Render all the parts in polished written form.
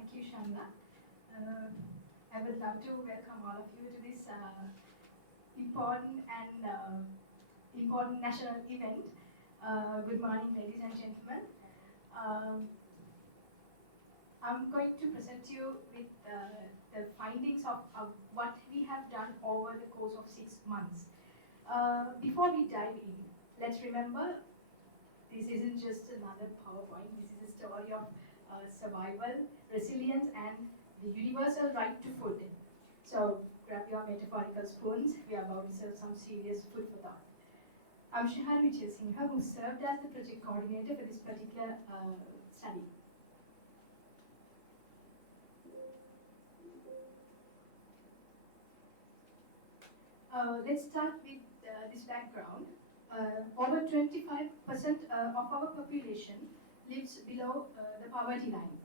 Thank you, Shamla. I would love to welcome all of you to this important and important national event. Good morning, ladies and gentlemen. Um, I'm going to present you with the findings of what we have done over the course of 6 months. Before we dive in, let's remember this isn't just another PowerPoint. This is a story of survival, resilience, and the universal right to food. So grab your metaphorical spoons. We are about to serve some serious food for thought. I'm Shehari Wijesinghe, who served as the project coordinator for this particular study. Let's start with this background. Over 25% of our population lives below the poverty line.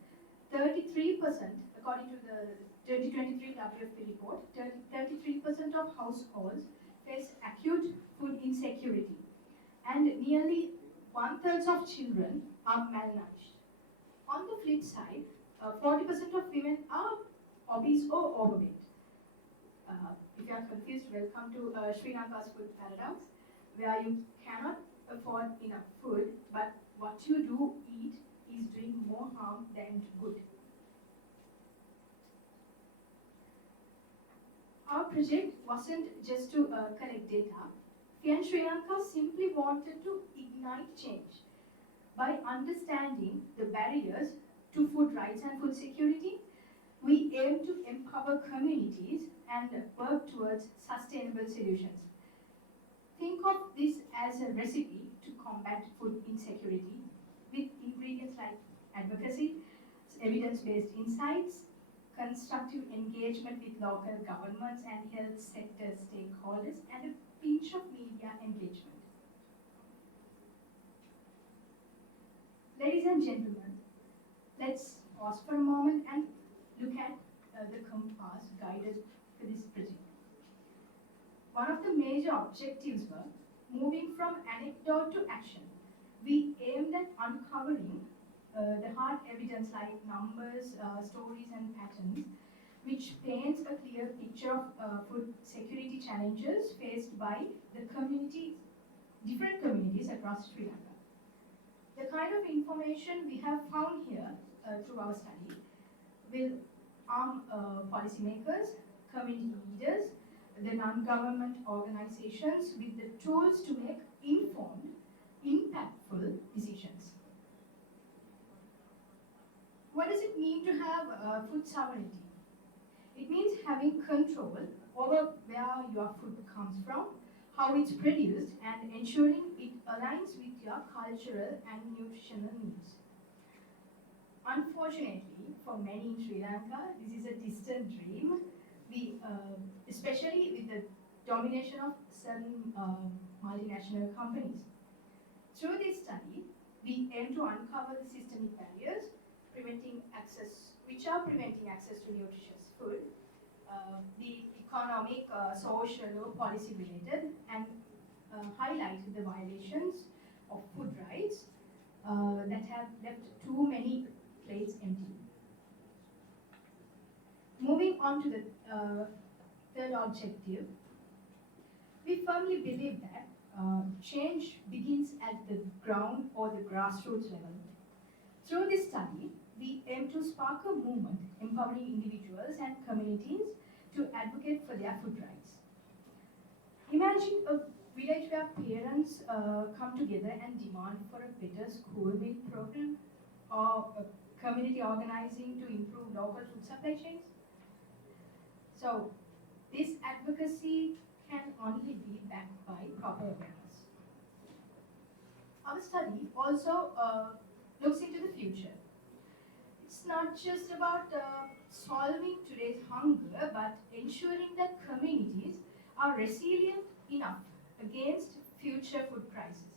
33%, according to the 2023 WFP report, 33% of households face acute food insecurity, and nearly 1/3 of children are malnourished. On the flip side, 40% of women are obese or overweight. If you are confused, welcome to Sri Lanka's food paradox, where you cannot afford enough food, but what you do eat is doing more harm than good. Our project wasn't just to collect data. FIAN Sri Lanka simply wanted to ignite change by understanding the barriers to food rights and food security. We aim to empower communities and work towards sustainable solutions. Think of this as a recipe to combat food insecurity with ingredients like advocacy, evidence-based insights, constructive engagement with local governments and health sector stakeholders, and a pinch of media engagement. Ladies and gentlemen, let's pause for a moment and look at the compass guided for this project. One of the major objectives were moving from anecdote to action. We aimed at uncovering the hard evidence like numbers, stories, and patterns, which paints a clear picture of food security challenges faced by the communities, different communities across Sri Lanka. The kind of information we have found here through our study will arm policymakers, community leaders, the non-government organizations with the tools to make informed, impactful decisions. What does it mean to have food sovereignty? It means having control over where your food comes from, how it's produced, and ensuring it aligns with your cultural and nutritional needs. Unfortunately, for many in Sri Lanka, this is a distant dream. Especially with the domination of certain multinational companies. Through this study, we aim to uncover the systemic barriers which are preventing access to nutritious food, the economic, social, or policy related, and highlight the violations of food rights that have left too many plates empty. Moving on to the third objective, we firmly believe that change begins at the ground or the grassroots level. Through this study, we aim to spark a movement empowering individuals and communities to advocate for their food rights. Imagine a village where parents come together and demand for a better school meal program, or a community organizing to improve local food supply chains. So, this advocacy can only be backed by proper awareness. Our study also looks into the future. It's not just about solving today's hunger, but ensuring that communities are resilient enough against future food crises.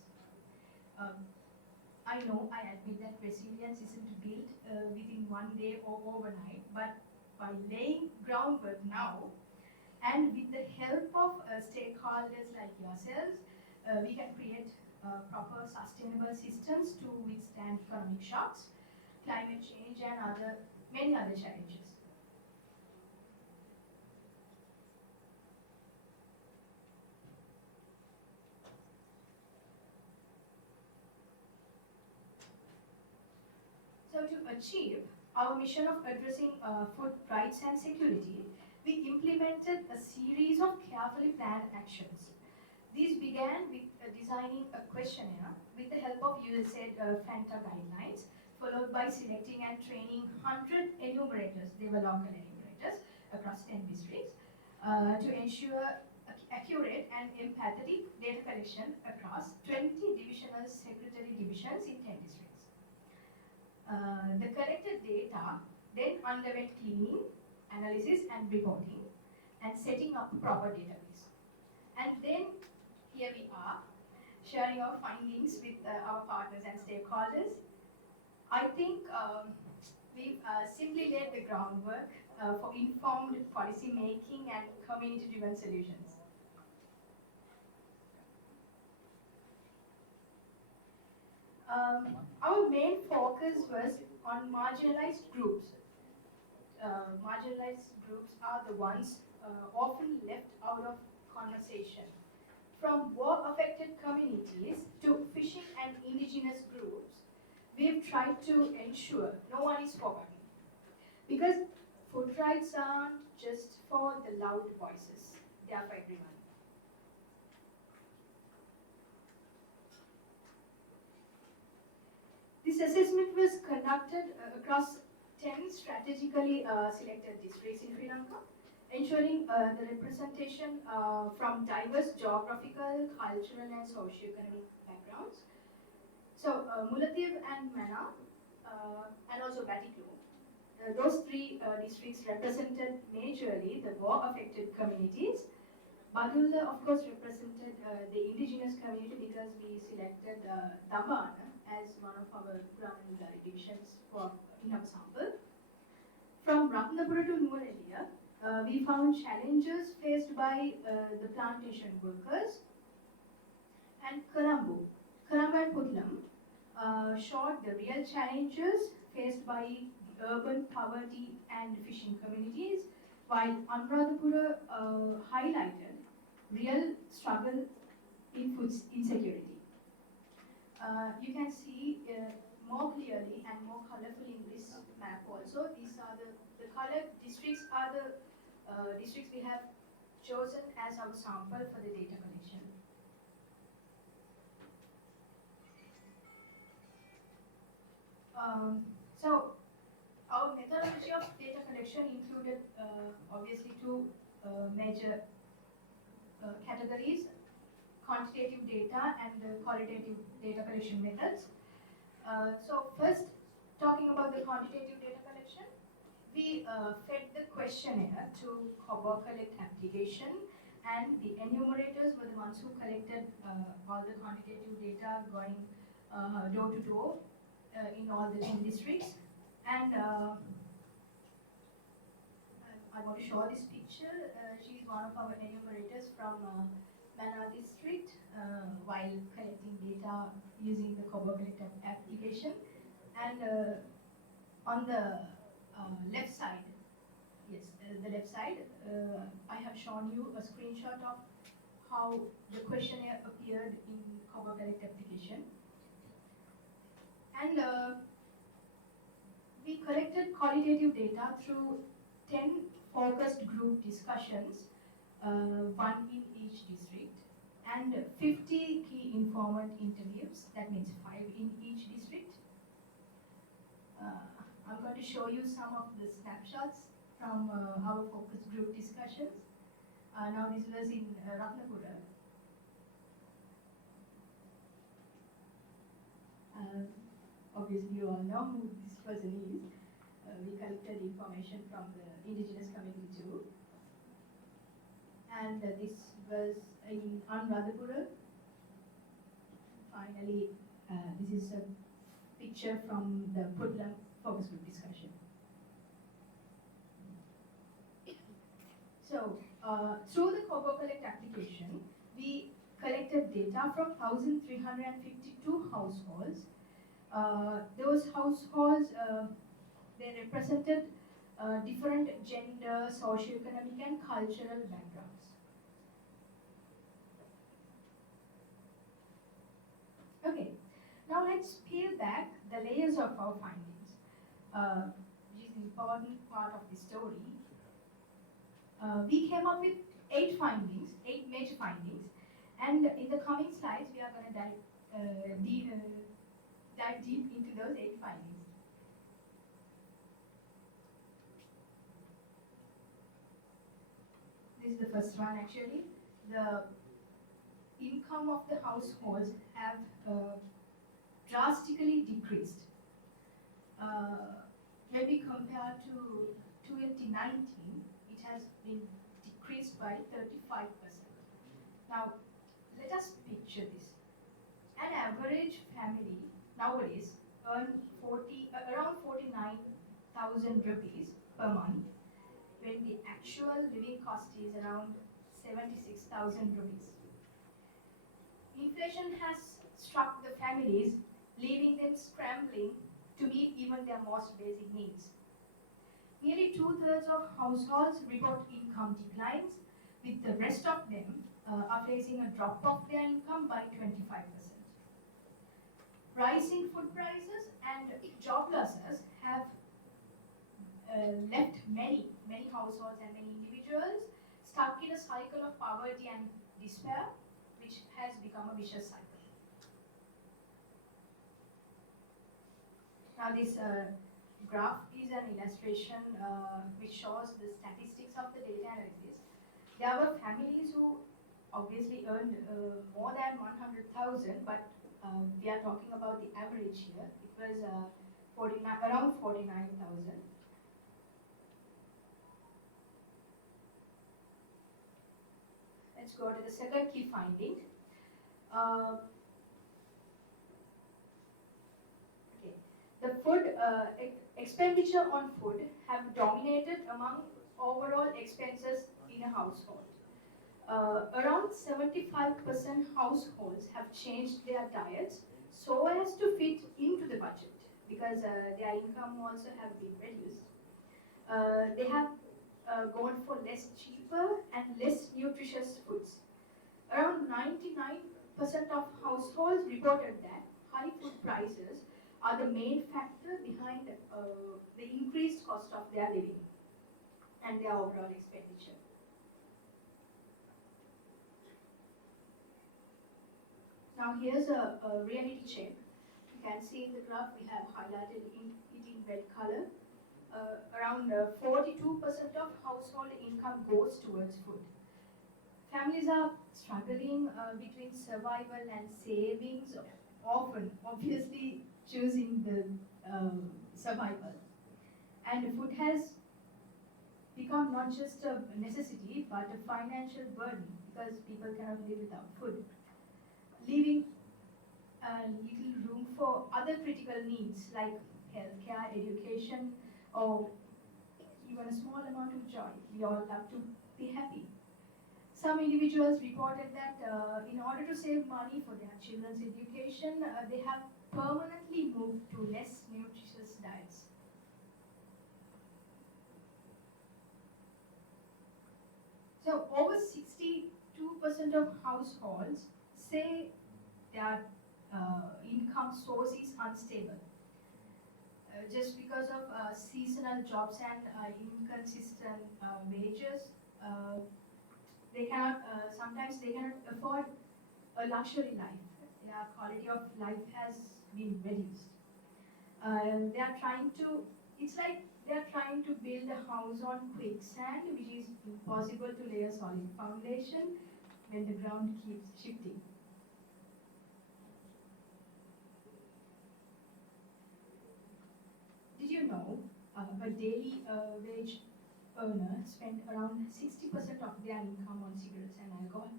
I know, I admit that resilience isn't built within one day or overnight, but by laying groundwork now, and with the help of stakeholders like yourselves, we can create proper sustainable systems to withstand economic shocks, climate change, and other many other challenges. So to achieve our mission of addressing food rights and security, we implemented a series of carefully planned actions. These began with designing a questionnaire with the help of USAID FANTA guidelines, followed by selecting and training 100 enumerators, they were local enumerators, across 10 districts, to ensure accurate and empathetic data collection across 20 divisional secretary divisions in 10 districts. The collected data then underwent cleaning, analysis and reporting, and setting up a proper database. And then here we are, sharing our findings with our partners and stakeholders. I think we've simply laid the groundwork for informed policy making and community-driven solutions. Our main focus was on marginalized groups. Marginalized groups are the ones often left out of conversation. From war-affected communities to fishing and indigenous groups, we've tried to ensure no one is forgotten. Because food rights aren't just for the loud voices, they are for everyone. This assessment was conducted across 10 strategically selected districts in Sri Lanka, ensuring the representation from diverse geographical, cultural and socio-economic backgrounds. So Mullaitivu and Mana and also Batiklu, those three districts represented majorly the war-affected communities. Badulla, of course, represented the indigenous community because we selected Dambana as one of our ground divisions in our sample. From Ratnapura to Nuwara, we found challenges faced by the plantation workers. And Colombo and Putlam showed the real challenges faced by the urban poverty and fishing communities, while Anuradhapura highlighted real struggle in food insecurity. You can see more clearly and more colorful in this map also. These are the colored districts are the districts we have chosen as our sample for the data collection. So our methodology of data collection included obviously two major categories: quantitative data and qualitative data collection methods. So first, talking about the quantitative data collection, we fed the questionnaire to Cobo Collect application, and the enumerators were the ones who collected all the quantitative data going door to door in all the 10 districts. And I want to show this picture. She is one of our enumerators from Mana district while collecting data using the Cobo Collect application. And on the left side, yes, the left side, I have shown you a screenshot of how the questionnaire appeared in Cobo Collect application. And we collected qualitative data through 10 focused group discussions, one in each district, and 50 key informant interviews, that means 5 in each district. I'm going to show you some of the snapshots from our focus group discussions. Now this was in Ratnapura. Obviously you all know who this person is. We collected information from the indigenous community too. And this was in Anuradhapura. Finally, this is a picture from the Putlam focus group discussion. So, through the Cobo Collect application, we collected data from 1,352 households. Those households They represented different gender, socioeconomic, and cultural backgrounds. Okay, now let's peel back the layers of our findings, which is an important part of the story. We came up with 8 findings, 8 major findings, and in the coming slides we are going to dive deep into those 8 findings. This is the first one actually. The income of the households have drastically decreased. Maybe compared to 2019, it has been decreased by 35%. Now, let us picture this. An average family nowadays earn around 49,000 rupees per month, when the actual living cost is around 76,000 rupees. Inflation has struck the families, leaving them scrambling to meet even their most basic needs. Nearly 2/3 of households report income declines, with the rest of them are facing a drop of their income by 25%. Rising food prices and job losses have left many households and many individuals stuck in a cycle of poverty and despair, which has become a vicious cycle. Now this graph is an illustration which shows the statistics of the data analysis. There were families who obviously earned more than 100,000, but we are talking about the average here. It was around 49,000. Let's go to the second key finding. The food expenditure on food have dominated among overall expenses in a household. Around 75% households have changed their diets so as to fit into the budget, because their income also have been reduced. They have gone for less cheaper and less nutritious foods. Around 99% of households reported that high food prices are the main factor behind the increased cost of their living and their overall expenditure. Now here's a reality check. You can see in the graph we have highlighted it in red color. Around 42% of household income goes towards food. Families are struggling between survival and savings, often obviously choosing the survival. And food has become not just a necessity but a financial burden, because people cannot live without food, leaving little room for other critical needs like healthcare, education, or even a small amount of joy. We all have to be happy. Some individuals reported that in order to save money for their children's education, they have permanently moved to less nutritious diets. So over 62% of households say their income source is unstable. Just because of seasonal jobs and inconsistent wages, sometimes they cannot afford a luxury life. Their quality of life has been reduced. It's like they are trying to build a house on quicksand, which is impossible to lay a solid foundation when the ground keeps shifting. Did you know a daily wage earner spend around 60% of their income on cigarettes and alcohol?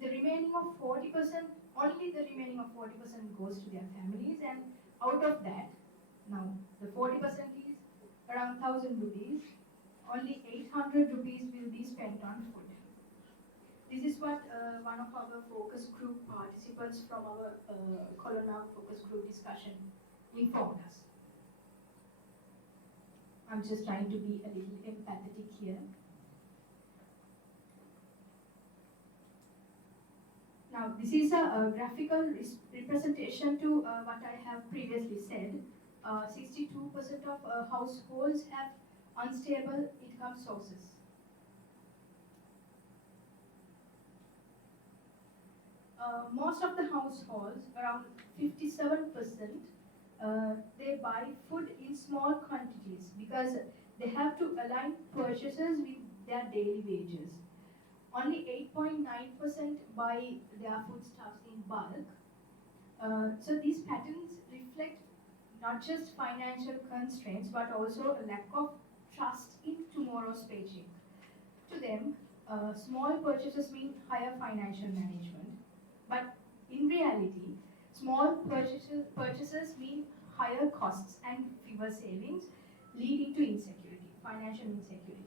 The remaining of 40%, only the remaining of 40% goes to their families, and out of that, now the 40% is around 1,000 rupees, only 800 rupees will be spent on food. This is what one of our focus group participants from our Corona focus group discussion informed us. I'm just trying to be a little empathetic here. Now, this is a graphical representation to what I have previously said. 62% of households have unstable income sources. Most of the households, around 57%, they buy food in small quantities because they have to align purchases with their daily wages. Only 8.9% buy their foodstuffs in bulk. So these patterns reflect not just financial constraints but also a lack of trust in tomorrow's paycheck. To them, small purchases mean higher financial management, but in reality, small purchases mean higher costs and fewer savings, leading to insecurity, financial insecurity.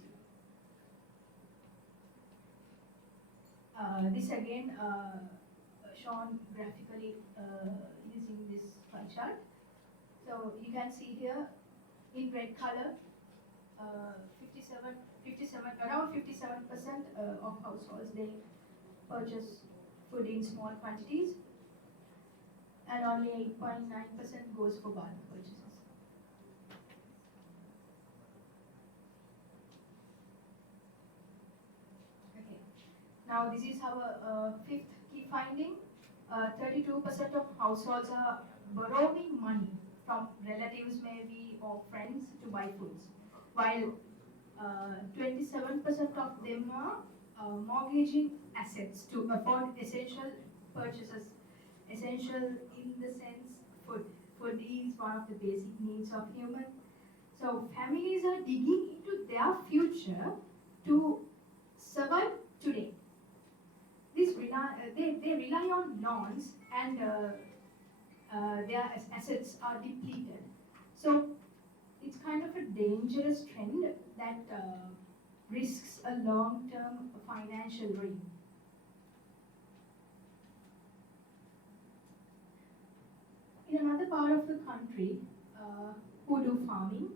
This again shown graphically using this pie chart. So you can see here in red color, around 57% of households, they purchase food in small quantities, and only 8.9% goes for bulk purchases. Okay. Now this is our fifth key finding. 32% of households are borrowing money from relatives maybe or friends to buy foods, while 27% of them are mortgaging assets to afford essential purchases. Essential in the sense food. Food is one of the basic needs of human. So families are digging into their future to survive today. They rely on loans and their assets are depleted. So it's kind of a dangerous trend that risks a long-term financial ruin. In another part of the country who do farming,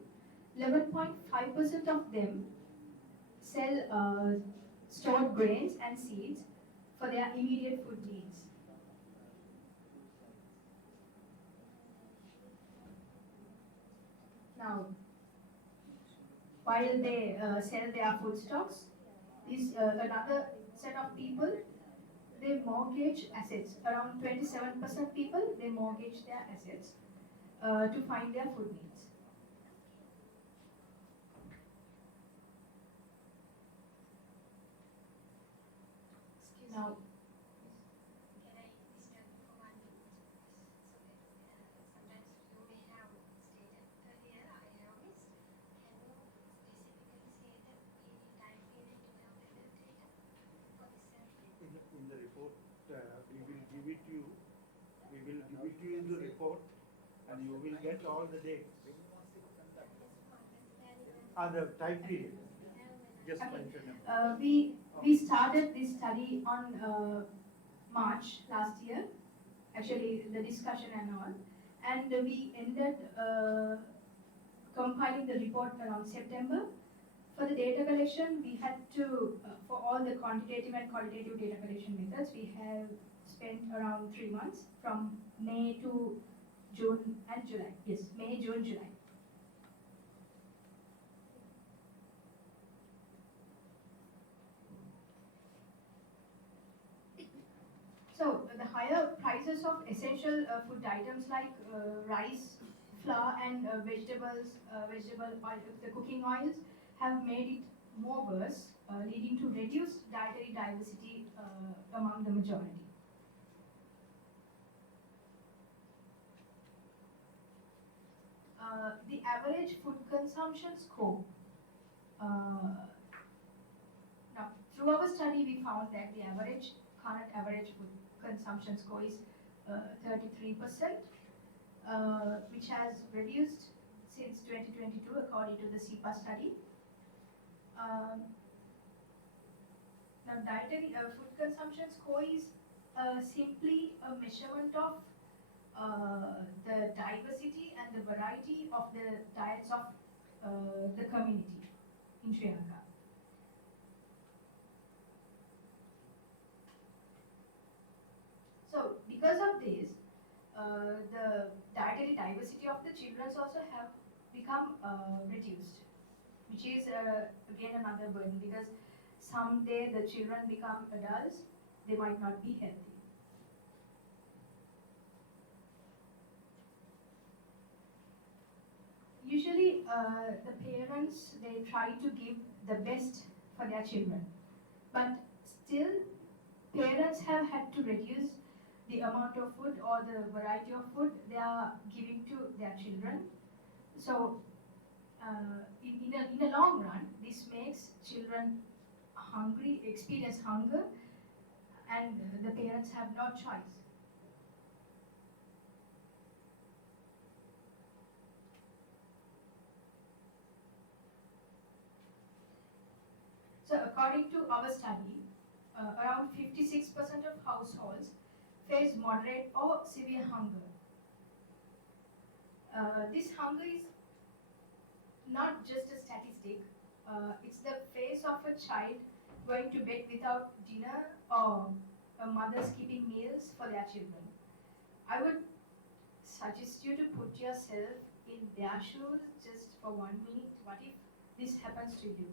11.5% of them sell stored grains and seeds for their immediate food needs. Now, while they sell their food stocks, is another set of people, they mortgage assets. Around 27% people, they mortgage their assets to find their food needs. Now, can I disturb you for 1 minute? So that sometimes you may have stated earlier, I have missed. Can you specifically say the time period you have the data for this survey? In the report, we will give it to you. We will give it to you in the report, and you will get all the dates. The time period. Just mention them. We started this study on March last year, actually the discussion and all, and we ended compiling the report around September. For the data collection, we had to, for all the quantitative and qualitative data collection methods, we have spent around 3 months from May to June and July. Yes, May, June, July. So the higher prices of essential food items like rice, flour, and vegetables, vegetable oil, the cooking oils, have made it more worse, leading to reduced dietary diversity among the majority. The average food consumption score. Now, through our study, we found that the current average food consumption score is 33%, which has reduced since 2022 according to the CEPA study. Now, dietary food consumption score is simply a measurement of the diversity and the variety of the diets of the community in Sri Lanka. So because of this, the dietary diversity of the children also have become reduced, which is again another burden, because someday the children become adults, they might not be healthy. Usually, the parents, they try to give the best for their children, but still, parents have had to reduce the amount of food or the variety of food they are giving to their children. So, in the long run, this makes children hungry, experience hunger, and the parents have no choice. So according to our study, around 56% of households face moderate or severe hunger. This hunger is not just a statistic, it's the face of a child going to bed without dinner or a mother skipping meals for their children. I would suggest you to put yourself in their shoes just for 1 minute. What if this happens to you?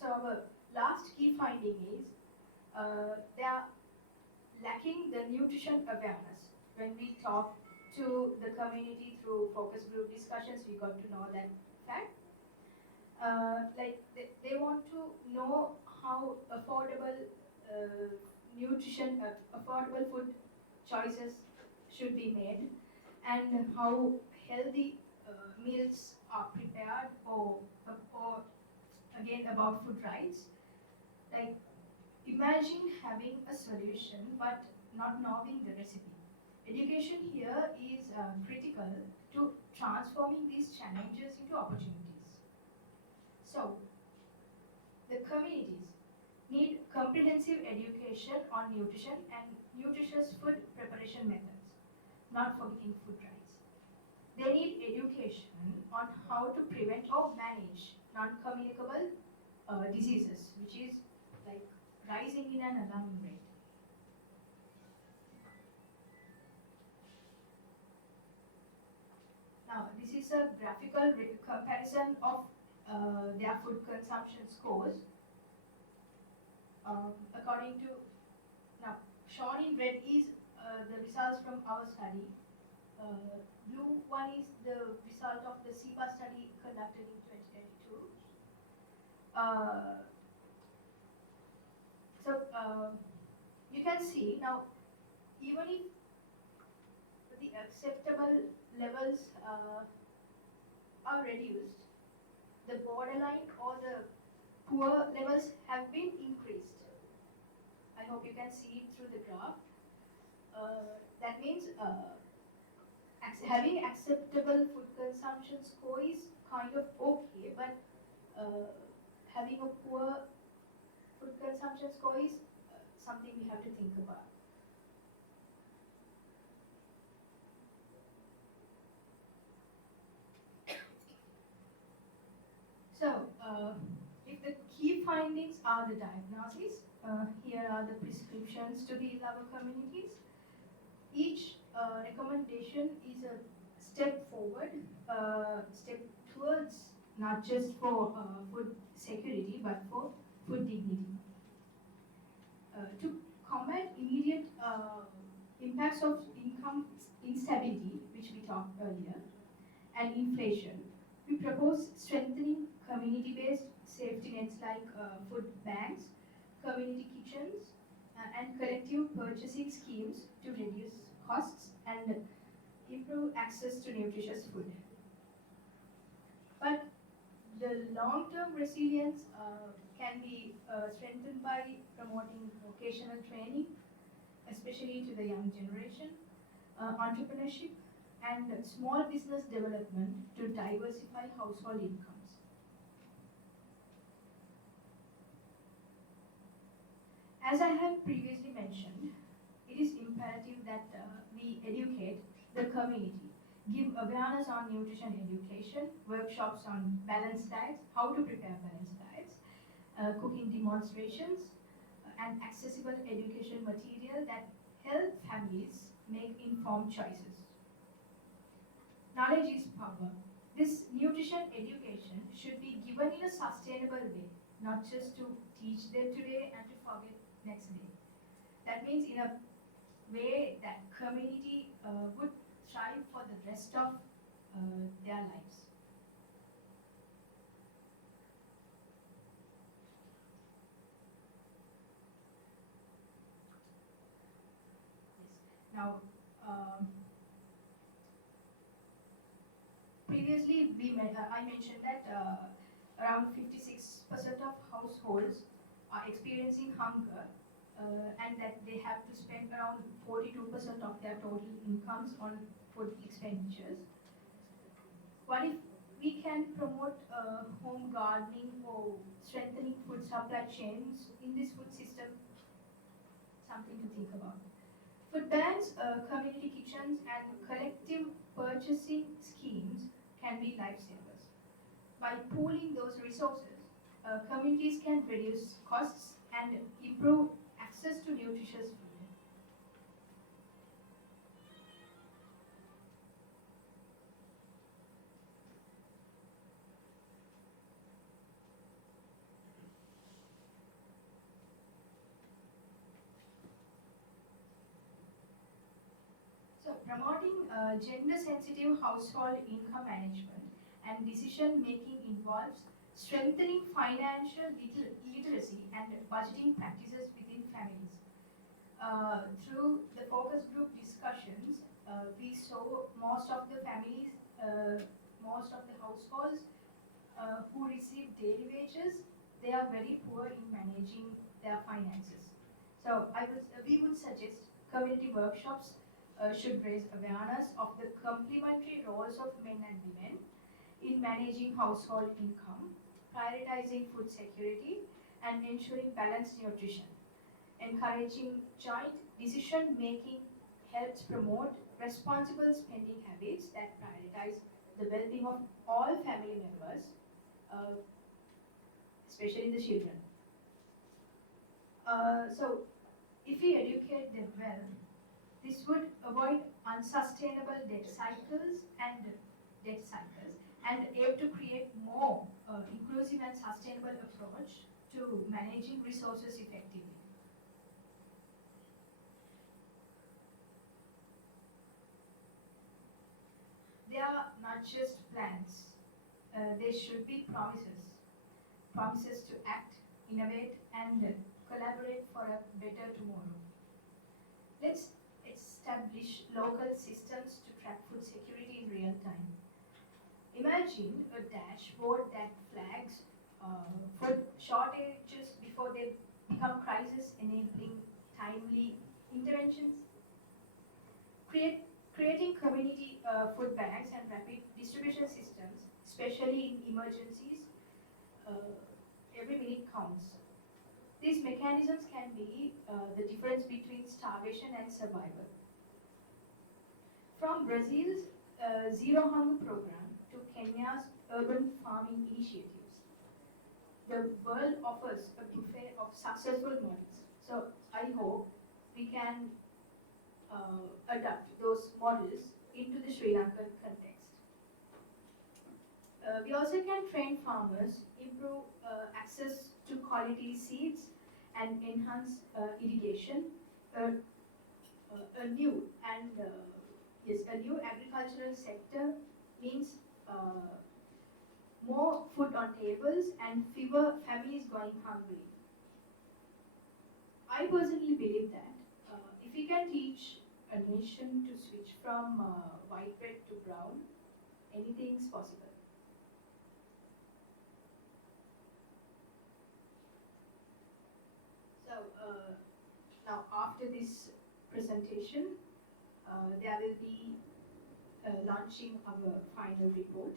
So our last key finding is they are lacking the nutrition awareness. When we talk to the community through focus group discussions, we got to know that fact. Like they want to know how affordable affordable food choices should be made, and how healthy meals are prepared, or again about food rights. Like imagine having a solution but not knowing the recipe. Education here is critical to transforming these challenges into opportunities. So, the communities need comprehensive education on nutrition and nutritious food preparation methods, not forgetting food rights. They need education on how to prevent or manage non-communicable diseases, which is like rising in an alarming rate. Now, this is a graphical comparison of their food consumption scores. According to, now, shown in red is the results from our study. Blue one is the result of the SEPA study conducted in 2022. You can see now, even if the acceptable levels are reduced, the borderline or the poor levels have been increased. I hope you can see it through the graph. That means having acceptable food consumption score is kind of okay, but having a poor food consumption score is something we have to think about. So, if the key findings are the diagnosis, here are the prescriptions to heal our communities. Each recommendation is a step forward, step towards not just for food security, but for food dignity. To combat immediate impacts of income instability, which we talked earlier, and inflation, we propose strengthening community-based safety nets like food banks, community kitchens, and collective purchasing schemes to reduce costs and improve access to nutritious food. But the long-term resilience can be strengthened by promoting vocational training, especially to the young generation, entrepreneurship, and small business development to diversify household incomes. As I have previously mentioned, it is imperative that we educate the community, give awareness on nutrition education, workshops on balanced diets, how to prepare balanced diets, cooking demonstrations, and accessible education material that help families make informed choices. Knowledge is power. This nutrition education should be given in a sustainable way, not just to teach them today and to forget next day. That means in a way that community would thrive for the rest of their lives. Yes. Now, previously I mentioned that around 56% of households are experiencing hunger and that they have to spend around 42% of their total incomes on food expenditures. What if we can promote home gardening or strengthening food supply chains in this food system? Something to think about. Food banks, community kitchens, and collective purchasing schemes can be lifesavers. By pooling those resources, communities can reduce costs and improve access to nutritious food. So, promoting gender-sensitive household income management and decision-making involves strengthening financial literacy and budgeting practices within families. Through the focus group discussions, we saw most of the families, most of the households who receive daily wages, they are very poor in managing their finances. So we would suggest community workshops should raise awareness of the complementary roles of men and women in managing household income, prioritizing food security, and ensuring balanced nutrition. Encouraging joint decision making helps promote responsible spending habits that prioritize the well being of all family members, uh, especially the children. So, if we educate them well, this would avoid unsustainable debt cycles and aim to create more inclusive and sustainable approach to managing resources effectively. They are not just plans, they should be promises. Promises to act, innovate, and collaborate for a better tomorrow. Let's establish local systems to track food security in real time. Imagine a dashboard that flags food shortages before they become crisis, enabling timely interventions. Creating community food banks and rapid distribution systems, especially in emergencies, uh, every minute counts. These mechanisms can be the difference between starvation and survival. From Brazil's Zero Hunger program to Kenya's urban farming initiatives, the world offers a buffet of successful models. So I hope we can adapt those models into the Sri Lankan context. We also can train farmers, improve access to quality seeds, and enhance irrigation. A new and yes, a new agricultural sector means more food on tables and fewer families going hungry. I personally believe that if we can teach a nation to switch from white bread to brown, anything is possible. So now after this presentation, there will be launching our final report.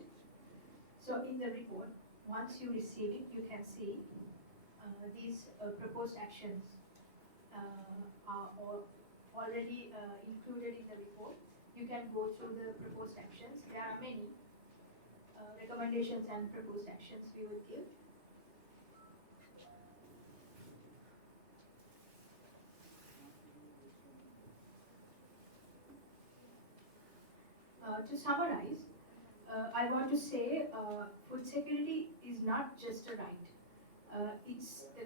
So in the report, once you receive it, you can see these proposed actions are already included in the report. You can go through the proposed actions. There are many recommendations and proposed actions we would give. To summarize, I want to say food security is not just a right. It's a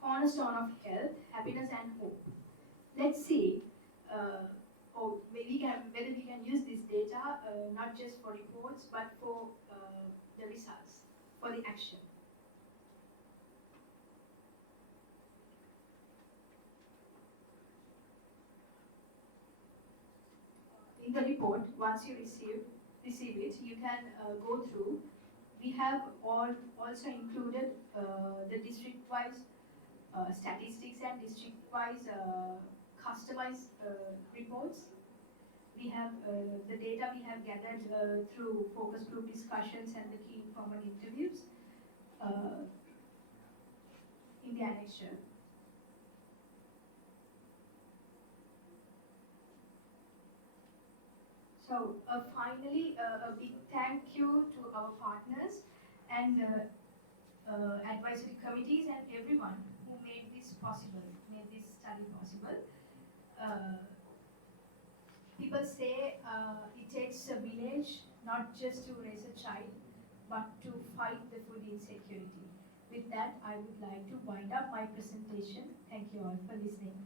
cornerstone of health, happiness, and hope. Let's see whether we can use this data not just for reports but for the results, for the action. In the report, once you receive it, you can go through. We have also included the district-wise statistics and district-wise customized reports. We have the data we have gathered through focus group discussions and the key informal interviews in the annexure. So finally, a big thank you to our partners and advisory committees and everyone who made this possible, made this study possible. People say it takes a village not just to raise a child, but to fight the food insecurity. With that, I would like to wind up my presentation. Thank you all for listening.